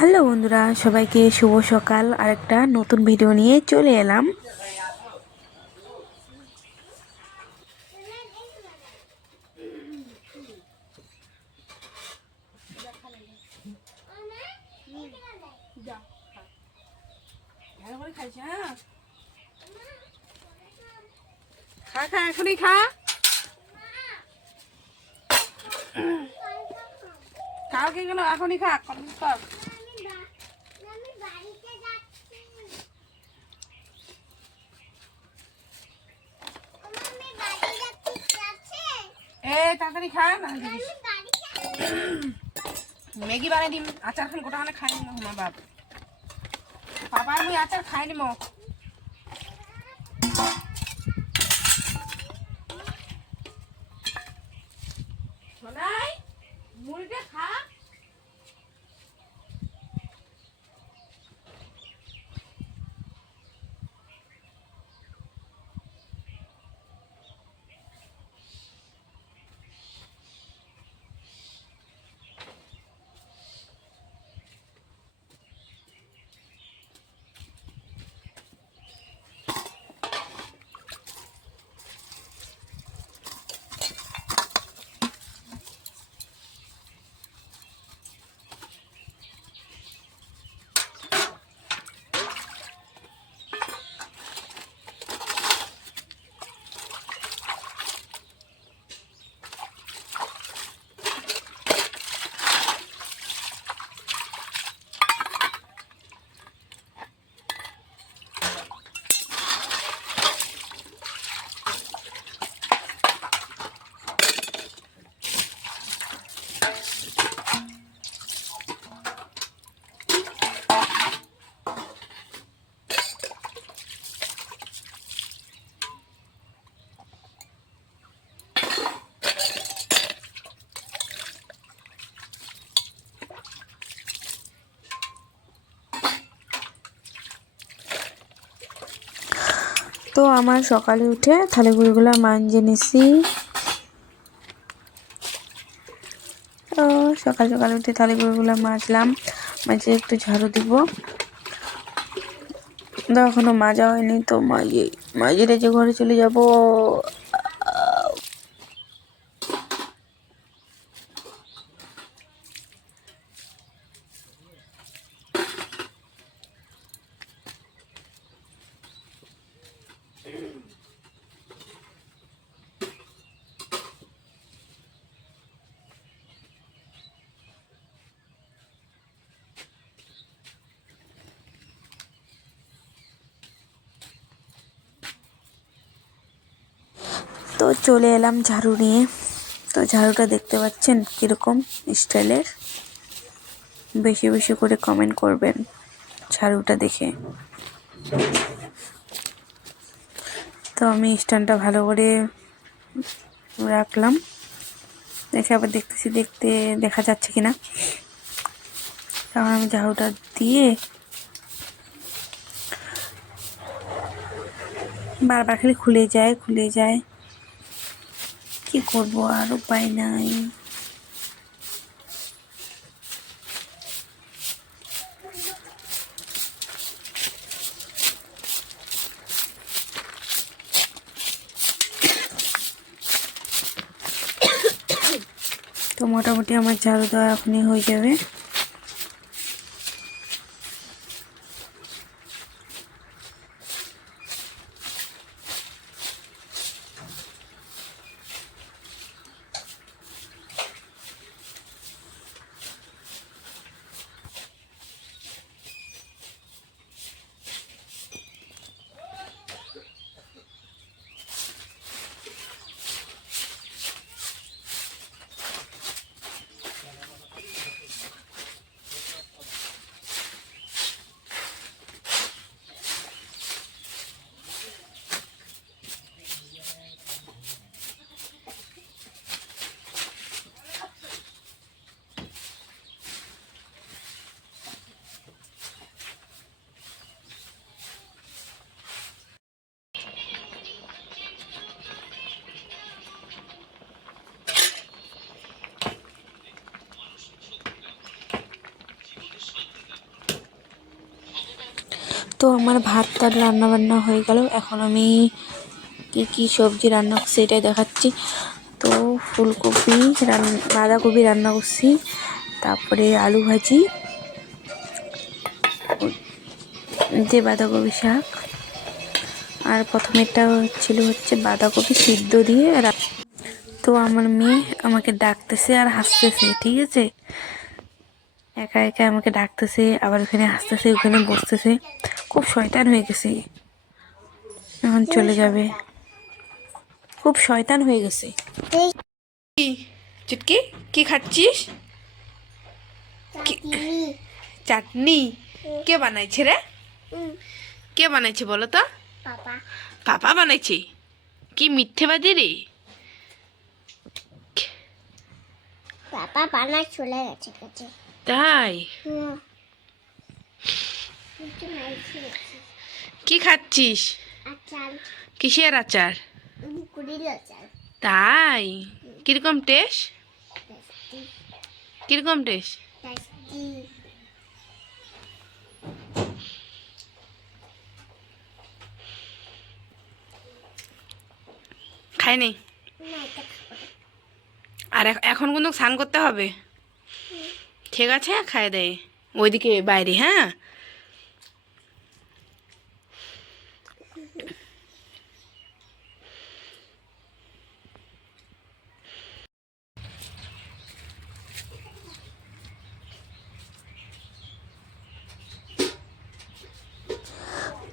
Hello বন্ধুরা, সবাইকে শুভ সকাল। আরেকটা নতুন ভিডিও নিয়ে চলে এলাম। খা খা এখনই খা কালকে গেল এখনই খা কমপ্লিট কর। তাড়াতাড়ি খা না ম্যাগি বানাই দিম। আচার খান গোটা খানে খাই নিম না বাপ বাবা, আমি আচার খাই নিম। সোনাই মুড়িটা খা। তো আমার সকালে উঠে থালিগুলো মাঞ্জে নিছি। তো সকাল সকালে উঠে থালিগুলো মাজলাম, মাঝে একটু ঝাড়ু দিব। তো এখনো মাজা হয়নি, তো মাঝে রেজে ঘরে চলে যাব। তো চলে এলাম ঝাড়ু নিয়ে। তো ঝাড়ুটা দেখতে পাচ্ছেন কীরকম স্টাইলের। বেশি বেশি করে কমেন্ট করবেন ঝাড়ুটা দেখে। তো আমি স্ট্যান্ডটা ভালো করে রাখলাম, দেখে আবার দেখতে দেখা যাচ্ছে কিনা। তখন আমি ঝাড়ুটা দিয়ে বারবার খালি খুলে যায়। কি করব, আর উপায় নাই। তো মোটামুটি আমার ঝাড়ু দেওয়া এখনই হয়ে যাবে। তো আমার ভাতটা রান্না বান্না হয়ে গেল। এখন আমি কি কি সবজি রান্না করছি এটাই দেখাচ্ছি। তো ফুলকপি বাঁধাকপি রান্না করছি, তারপরে আলু ভাজি, যে বাঁধাকপি শাক, আর প্রথমেরটা হচ্ছে বাঁধাকপি সিদ্ধ দিয়ে। তো আমার মেয়ে আমাকে ডাকতেছে আর হাসতেছে, ঠিক আছে, একা একা আমাকে ডাকতেছে, আবার ওখানে হাসতেছে, ওখানে বসতেছে, খুব শয়তান হয়ে গেছে। এখন চলে যাবে, খুব শয়তান হয়ে গেছে। চুটকি কি খাচ্ছিস? চাটনি কে বানাইছে রে? কে বানাইছে বলো তো? পাপা বানাইছে। কি মিথ্যেবাদী রে। পাপা বানায় চলে গেছে। তাই? কি খাচ্ছিস? আচার, কিসের আচার? কুড়ির আচার। তাই? কিরকম টেস্ট? কিরকম টেস্ট? খাইনি। আর এখন কিন্তু স্নান করতে হবে, ঠিক আছে? খাই দেয় ওইদিকে বাইরে, হ্যাঁ?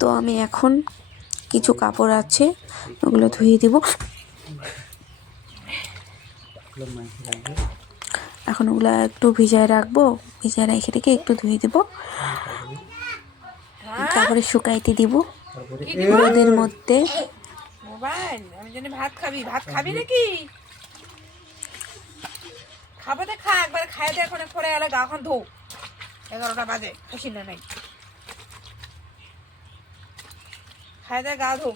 তো আমি এখন কিছু কাপড় আছে ওগুলো ধুয়ে দিব। এখন ওগুলো একটু ভিজায় রাখবো, ভিজায় রেখে রেখে একটু ধুয়ে দিব, তারপরে শুকাইতে দিব রোদের মধ্যে। মোবাইল আমি জানি ভাত খাবি, ভাত খাবি নাকি? খাবো তো খা, একবার খাই দে, এখন পরে গেলে গা এখন ধো। 11টা বাজে, খুশি না নাই? খাই দে, গা ধো।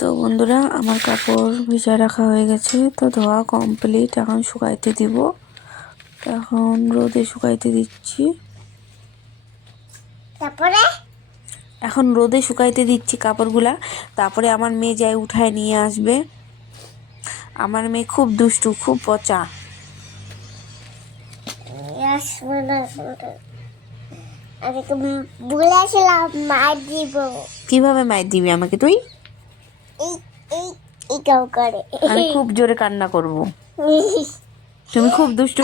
তো বন্ধুরা, আমার কাপড় ভিজায় রাখা হয়ে গেছে, তো ধোয়া কমপ্লিট। এখন শুকাইতে দিব, এখন রোদে শুকাইতে দিচ্ছি। তারপরে এখন রোদে শুকাইতে দিচ্ছি কাপড়গুলা, তারপরে আমার মেয়ে যায় উঠায় নিয়ে আসবে। আমার মেয়ে খুব দুষ্টু, খুব পচা। আমি তো বলেছিলাম মার দিব। কিভাবে মাইর দিবি আমাকে তুই? এই এই এই কাউ করে। আমি খুব জোরে কান্না করব। তুমি খুব দুষ্টু।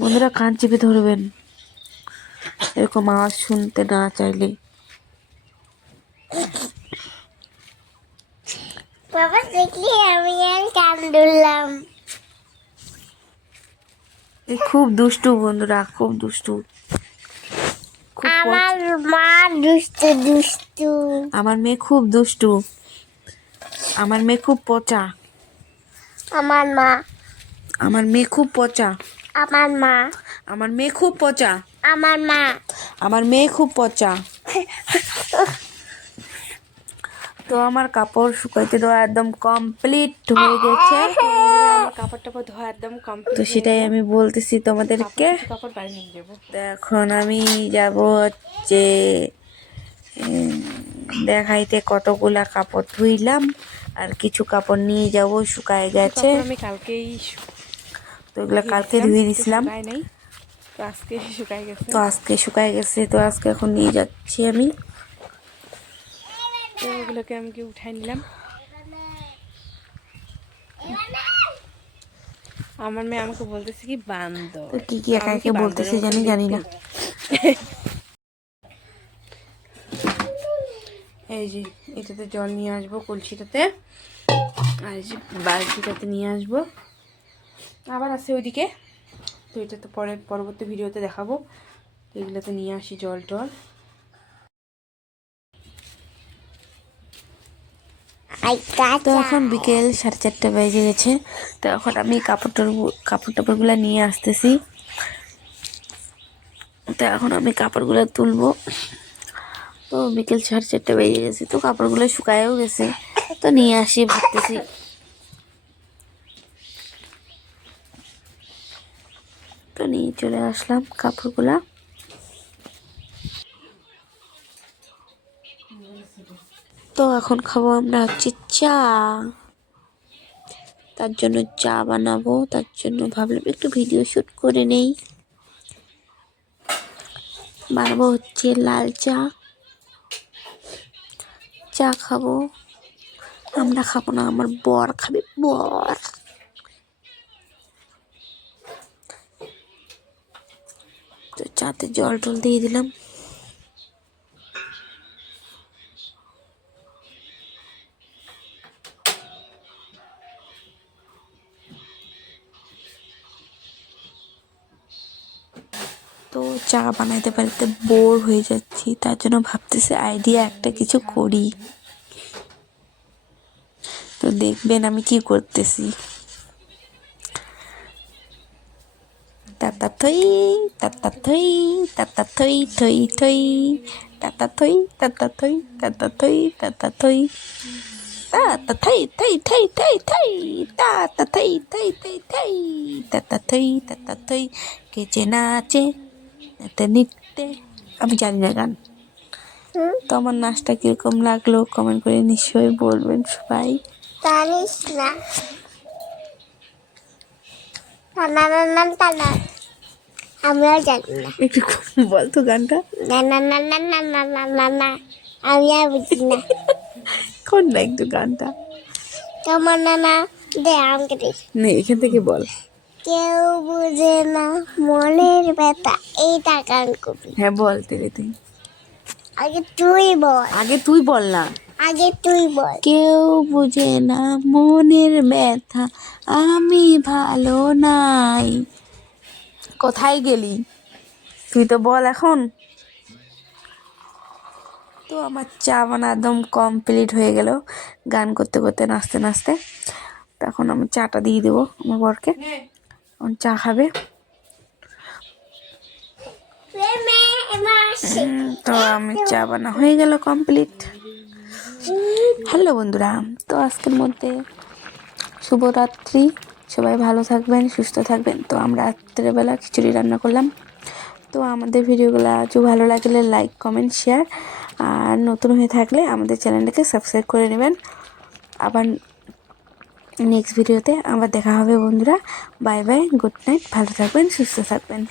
বন্ধুরা কান চেপে ধরবেন এরকম আওয়াজ শুনতে না চাইলে। বাবা দেখলি আমি আর কান ধরলাম। খুব দুষ্টু বন্ধুরা, খুব দুষ্টু। আমার মা দুষ্টু দুষ্টু। আমার মেয়ে খুব দুষ্টু, আমার মেয়ে খুব পচা। আমার মা, আমার মেয়ে খুব পচা। আমার মা, আমার মেয়ে খুব পচা। আমার মা। আমার মেয়ে খুব পচা। তো আমার কাপড় শুকাইতে দেওয়া একদম কমপ্লিট হয়ে গেছে। আমার কাপড় টাপড় ধোয়া একদম তো কমপ্লিট। সেটাই আমি বলতেছি তোমাদেরকে। কাপড় বাড়ি নিয়ে যাবো। তো এখন আমি যাব হচ্ছে দেখাইতে কতগুলা কাপড় ধুইলাম, আর কিছু কাপড় নিয়ে যাব, শুকায় গেছে। আমি কালকেই তো এগুলো কালকে ধুয়ে দিছিলাম, শুকায় নাই, তো আজকে শুকায় গেছে। তো আজকে শুকায় গেছে। তো আজকে এখন নিয়ে যাচ্ছি আমি। তো ওগুলোকে আমি কি উঠাই নিলাম। আমার মেয়ে আমাকে বলতেছে কি বান্দর, তো কি একা আমি একা বলতেছে জানি না। এই যে এটাতে জল নিয়ে আসবো, কলসিটাতে, আর এই যে বালতিটাতে নিয়ে আসবো। আবার আছে ওইদিকে, তো এটা তো পরবর্তী ভিডিওতে দেখাবো। তো এগুলোতে নিয়ে আসি জল টল। তো এখন বিকেল 4:30 বেজে গেছে। তো এখন আমি কাপড় টাপড়গুলো নিয়ে আসতেছি। তো এখন আমি কাপড়গুলো তুলবো। তো বিকেল 4:30 বেজে গেছে, তো কাপড়গুলো শুকায়ও গেছে। তো নিয়ে আসি ভাবতেছি। তো নিয়ে চলে আসলাম কাপড়গুলা। তো এখন খাবো আমরা হচ্ছে চা। তার জন্য চা বানাবো, তার জন্য ভাবলাম একটু ভিডিও শুট করে নেই। বানাবো হচ্ছে লাল চা। চা খাবো, আমরা খাবো না, আমার বর খাবে, বর। তো চাতে জল টল দিয়ে দিলাম। তো চা বানাইতে পারতে বোর হয়ে যাচ্ছি, তার জন্য ভাবতেছি আইডিয়া একটা কিছু করি। তো দেখবেন আমি কি করতেছি। তাতা থই তাতা থই তাতা থই থই থই তাতা থই তাতা থই তাতা থই তাতা থই তাতা থই থই থই থই থই তাতা থই থই থই থই তাতা থই তাতা থই। কে যে নাচে এতে নিত্যে, আমি জানি না গান। তো আমার নাচটা কিরকম লাগলো কমেন্ট করে নিশ্চয়ই বলবেন সবাই। জানিস না, টানা টানা টানা, আমিও জানি না। একটু বলতো গানটা। না না না না না না না না না, আমি আর বুঝি না। কোন না একটু গানটা তোমার নানা দে আমাকে দে। নেই, এখান থেকে বল। কেউ বুঝে না মনের ব্যথা, এইটা গান কবি। হ্যাঁ বল তেরে তুই, আগে তুই বল, আগে তুই বল না। আগে তুই বল। কেউ বুঝে না মনের ব্যথা, আমি ভালো নাই। কোথায় গেলি তুই, তো বল এখন। তো আমার চা বানা একদম কমপ্লিট হয়ে গেল, গান করতে করতে নাচতে নাচতে। তখন আমি চাটা দিয়ে দেবো আমার বরকে, চা খাবে। তো আমি চা বানা হয়ে গেল কমপ্লিট। হ্যালো বন্ধুরা, তো আজকের মধ্যে শুভরাত্রি। সবাই ভালো থাকবেন, সুস্থ থাকবেন। তো আমরা রাত্রেবেলা খিচুড়ি রান্না করলাম। তো আমাদের ভিডিওগুলো আজও ভালো লাগলে লাইক কমেন্ট শেয়ার, আর নতুন হয়ে থাকলে আমাদের চ্যানেলটাকে সাবস্ক্রাইব করে নেবেন। আবার নেক্সট ভিডিওতে আবার দেখা হবে বন্ধুরা। বাই বাই, গুড নাইট, ভালো থাকবেন, সুস্থ থাকবেন।